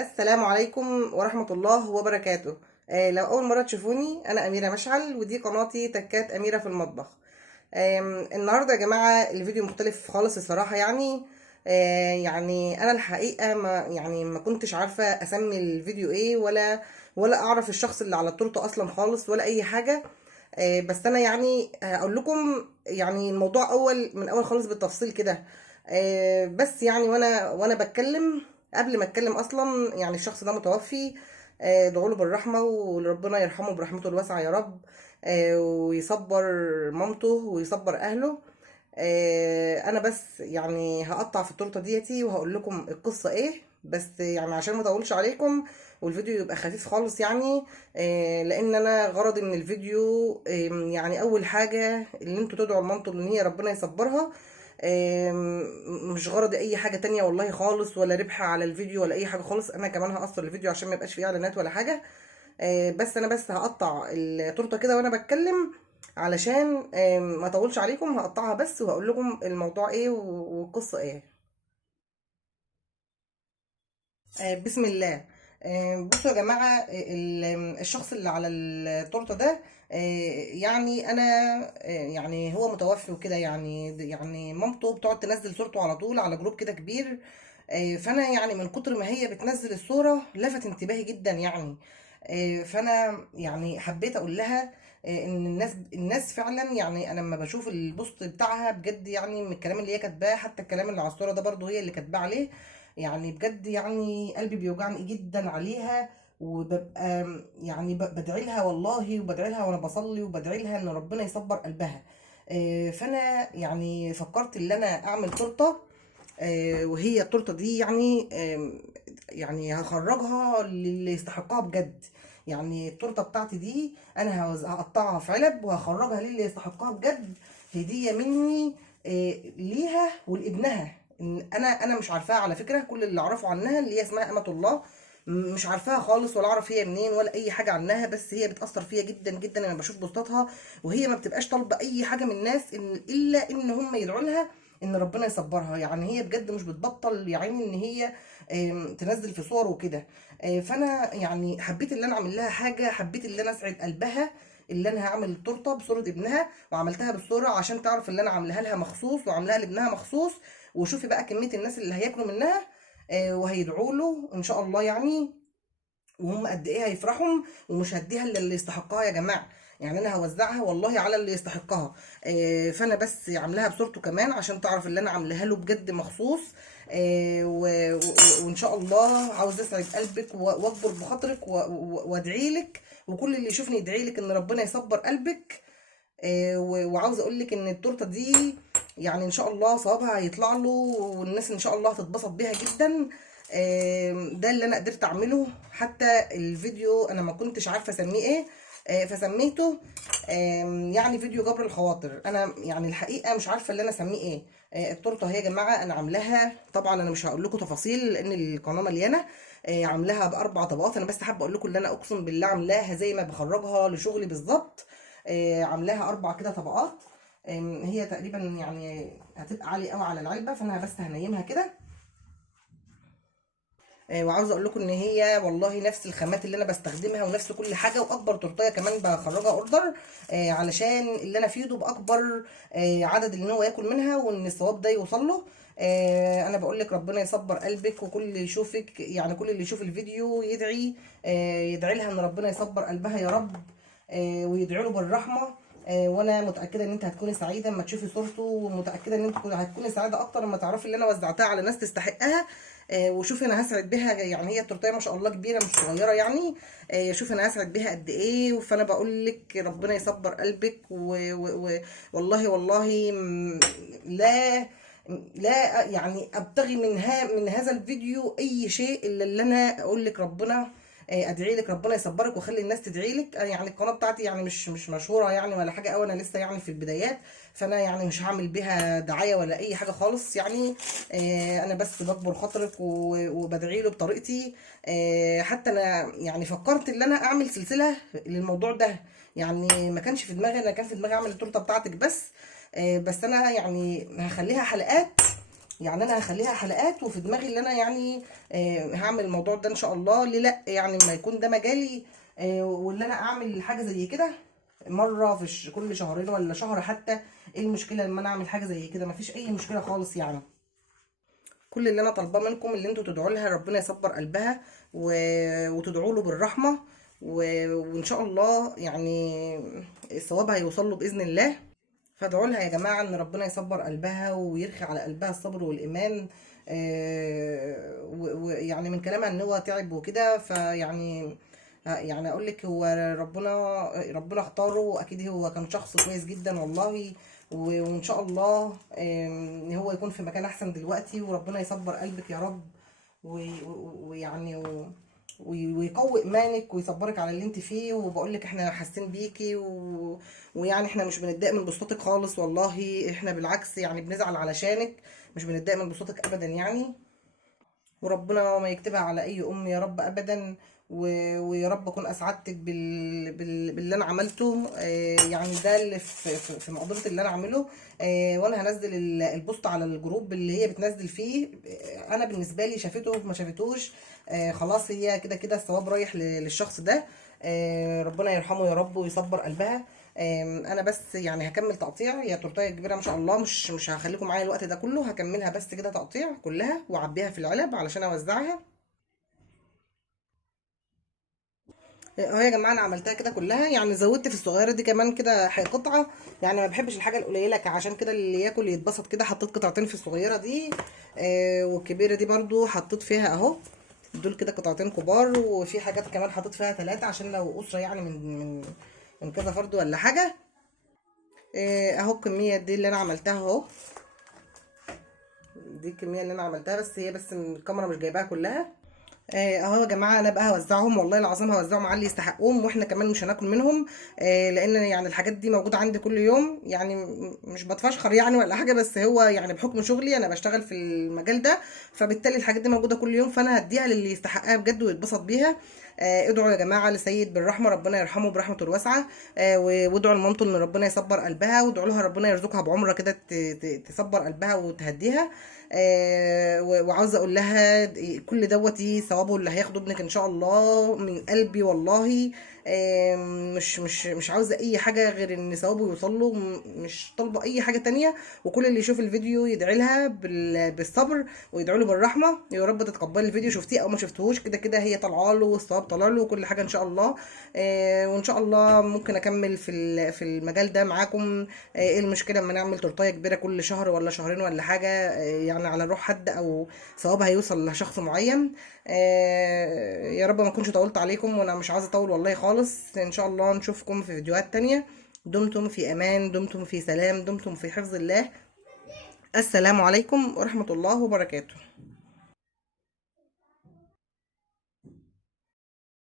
السلام عليكم ورحمة الله وبركاته. لو أول مرة تشوفوني أنا أميرة مشعل، ودي قناتي تكات أميرة في المطبخ. النهاردة يا جماعة الفيديو مختلف خالص الصراحة يعني أنا الحقيقة ما كنتش عارفة أسمي الفيديو إيه، ولا أعرف الشخص اللي على التورتة أصلا خالص ولا أي حاجة. بس أنا يعني هقول لكم يعني الموضوع من أول خالص بالتفصيل كده. بس يعني وانا بتكلم، قبل ما اتكلم اصلا يعني الشخص ده متوفي. ادعوا له بالرحمه وربنا يرحمه برحمته الواسعه يا رب. ويصبر مامته ويصبر اهله. انا بس يعني هقطع في التورته ديتي وهقول لكم القصه ايه، بس يعني عشان ما اطولش عليكم والفيديو يبقى خفيف خالص يعني. لان انا غرضي من الفيديو يعني اول حاجه اللي انتوا تدعوا لمامته ان هي ربنا يصبرها. مش غرضي اي حاجه تانية والله خالص، ولا ربح على الفيديو ولا اي حاجه خالص. انا كمان هقصر الفيديو عشان ما يبقاش فيه اعلانات ولا حاجه. بس انا هقطع التورته كده وانا بتكلم علشان ما اطولش عليكم. هقطعها بس وهقول لكم الموضوع ايه والقصه ايه. بسم الله. بصوا يا جماعه، الشخص اللي على التورته ده يعني انا يعني هو متوفي وكده، يعني مامته بتقعد تنزل صورته على طول على جروب كده كبير. فانا يعني من كتر ما هي بتنزل الصوره لفت انتباهي جدا يعني. فانا يعني حبيت اقول لها ان الناس فعلا، يعني انا لما بشوف البوست بتاعها بجد يعني من الكلام اللي هي كاتباه، حتى الكلام اللي على الصوره ده برضو هي اللي كاتباه عليه. يعني بجد يعني قلبي بيوجعني جدا عليها. وببقى يعني بدعي لها والله، وبدعي لها وانا بصلي، وبدعي لها ان ربنا يصبر قلبها. فانا يعني فكرت ان انا اعمل تورته. وهي التورته دي يعني هخرجها للي يستحقها بجد. يعني التورته بتاعتي دي انا هقطعها في علب وهخرجها للي يستحقها بجد. هديه مني ليها ولابنها. انا مش عارفاها على فكره. كل اللي اعرفه عنها اللي هي اسمها امة الله. مش عارفاها خالص، ولا اعرف هي منين ولا اي حاجه عنها. بس هي بتاثر فيا جدا جدا لما بشوف بوستاتها، وهي ما بتبقاش طالبه اي حاجه من الناس الا ان هم يدعوا لها ان ربنا يصبرها. يعني هي بجد مش بتبطل يا عيني ان هي تنزل في صور وكده. فانا يعني حبيت ان انا اعمل لها حاجه، حبيت ان انا اسعد قلبها. اللي انا هعمل التورته بصوره ابنها، وعملتها بالصوره عشان تعرف اللي انا عاملاها لها مخصوص وعاملاها لابنها مخصوص. وشوفي بقى كميه الناس اللي هياكلوا منها وهيدعوا له ان شاء الله يعني. وهم قد ايه هيفرحوا. ومش هديها اللي يستحقها يا جماعه. يعني انا هوزعها والله على اللي يستحقها. فانا بس عاملاها بصورته كمان عشان تعرف اللي انا عاملاها له بجد مخصوص. وان شاء الله عاوز اسعد قلبك واكبر بخاطرك وادعي لك، وكل اللي يشوفني يدعي لك ان ربنا يصبر قلبك. وعاوز اقول لك ان التورته دي يعني ان شاء الله صوابها هيطلع له، والناس ان شاء الله هتتبسط بيها جدا. ده اللي انا قدرت اعمله. حتى الفيديو انا ما كنتش عارفه اسميه ايه، فسميته يعني فيديو جبر الخواطر. انا يعني الحقيقه مش عارفه اللي انا اسميه ايه. التورته اهي يا جماعه انا عاملاها. طبعا انا مش هقول لكم تفاصيل لان القناه مليانه. عاملاها باربع طبقات. انا بس حابه اقول لكم اللي انا اقسم بالله عاملاها زي ما بخرجها لشغلي بالظبط. عاملاها اربع كده طبقات. هي تقريبا يعني هتبقى عاليه قوي على العلبه، فانا بس هنيمها كده. وعاوزه اقول لكم ان هي والله نفس الخامات اللي انا بستخدمها ونفس كل حاجه، واكبر تورتيه كمان بخرجها اوردر علشان اللي انا افيده باكبر عدد اللي هو ياكل منها، وان الثواب ده يوصل له. انا بقول لك ربنا يصبر قلبك، وكل اللي يشوفك يعني كل اللي يشوف الفيديو يدعي يدعي لها ان ربنا يصبر قلبها يا رب. ويدعي له بالرحمه. وانا متاكده ان انت هتكوني سعيده لما تشوفي صورته، ومتاكده ان انت هتكوني سعيده اكتر لما تعرفي اللي انا وزعتها على ناس تستحقها. وشوفي انا هسعد بيها. يعني هي التورتيه ما شاء الله كبيره مش صغيره يعني. شوفي انا هسعد بيها قد ايه. فانا بقول لك ربنا يصبر قلبك والله والله لا يعني ابتغي من هذا الفيديو اي شيء الا اللي انا اقول لك ربنا ادعي لك ربنا يصبرك واخلي الناس تدعي لك. يعني القناه بتاعتي يعني مش مشهوره يعني ولا حاجه قوي. انا لسه يعني في البدايات، فانا يعني مش هعمل بيها دعايه ولا اي حاجه خالص يعني. انا بس بكبر خاطرك وبدعي له بطريقتي. حتى انا يعني فكرت ان انا اعمل سلسله للموضوع ده. يعني ما كانش في دماغي. انا كان في دماغي اعمل التورته بتاعتك بس. بس انا يعني هخليها حلقات يعني انا هخليها حلقات، وفي دماغي اللي انا يعني هعمل الموضوع ده ان شاء الله. ليه لا؟ يعني ما يكون ده مجالي، واللي انا اعمل حاجه زي كده مره في كل شهرين ولا شهر حتى. ايه المشكله لما انا اعمل حاجه زي كده؟ مفيش اي مشكله خالص يعني. كل اللي انا طالباه منكم اللي انتوا تدعوا لها ربنا يصبر قلبها، وتدعوا له بالرحمه، وان شاء الله يعني الثواب هيوصل له باذن الله. فادعوا لها يا جماعه ان ربنا يصبر قلبها ويرخي على قلبها الصبر والايمان. ويعني من كلامها ان هو تعب وكده، فيعني يعني اقول لك هو ربنا اختاره، اكيد هو كان شخص كويس جدا والله. وان شاء الله هو يكون في مكان احسن دلوقتي، وربنا يصبر قلبك يا رب. ويعني ويقوي ايمانك ويصبرك على اللي انت فيه. وبقول لك احنا حاسين بيكي، ويعني احنا مش بنتضايق من بوستاتك خالص والله، احنا بالعكس يعني بنزعل علشانك، مش بنتضايق من بوستاتك ابدا يعني. وربنا ما يكتبها على اي ام يا رب ابدا. ويا رب اكون اسعدتك باللي انا عملته. يعني ده اللي في مقدرة اللي انا اعمله. وانا هنزل البوست على الجروب اللي هي بتنزل فيه. انا بالنسبه لي شافته ما شافتوش، خلاص هي كده كده الثواب رايح للشخص ده. ربنا يرحمه يا رب ويصبر قلبها. انا بس يعني هكمل تقطيع، هي تورتايه كبيره ما شاء الله، مش هخليكم معايا الوقت ده كله، هكملها بس كده تقطيع كلها واعبيها في العلب علشان اوزعها. اهو يا جماعه انا عملتها كده كلها، يعني زودت في الصغيره دي كمان كده قطعه. يعني ما بحبش الحاجه القليله، عشان كده اللي ياكل يتبسط كده. حطيت قطعتين في الصغيره دي، والكبيره دي برضو حطيت فيها اهو. دول كده قطعتين كبار، وفي حاجات كمان حطيت فيها ثلاثه عشان لو اسره يعني من كذا فرد ولا حاجه. اهو الكميه دي اللي انا عملتها اهو. دي الكميه اللي انا عملتها، بس هي بس الكاميرا مش جايباها كلها. اهو يا جماعه انا بقى هوزعهم، والله العظيم هوزعهم على اللي يستحقوهم، واحنا كمان مش هناكل منهم. لان يعني الحاجات دي موجوده عندي كل يوم، يعني مش بتفشخر يعني ولا حاجه، بس هو يعني بحكم شغلي انا بشتغل في المجال ده، فبالتالي الحاجات دي موجوده كل يوم، فانا هديها للي يستحقها بجد ويتبسط بيها. ادعوا يا جماعه لسيد بالرحمه، ربنا يرحمه برحمته الواسعه. وادعوا لمامته ان ربنا يصبر قلبها، وادعوا لها ربنا يرزقها بعمره كده تصبر قلبها وتهديها. وعاوزه اقول لها كل دوت ثوابه اللي هياخده ابنك ان شاء الله من قلبي والله. مش عاوزه اي حاجه غير ان ثوابه يوصل له، مش طالبه اي حاجه تانية. وكل اللي يشوف الفيديو يدعي لها بالصبر، ويدعوا له بالرحمه يا رب تتقبلي الفيديو، شفتيه او ما شفتهوش كده كده هي طالعه له والثواب طالع له وكل حاجه ان شاء الله. وان شاء الله ممكن اكمل في المجال ده معاكم. ايه المشكله اما نعمل تورتايه كبيره كل شهر ولا شهرين ولا حاجه، يعني على روح حد او ثواب هيوصل لشخص معين. يا رب ما اكونش طولت عليكم، وانا مش عايزه اطول والله خالص. ان شاء الله نشوفكم في فيديوهات تانية. دمتم في امان، دمتم في سلام، دمتم في حفظ الله. السلام عليكم ورحمه الله وبركاته.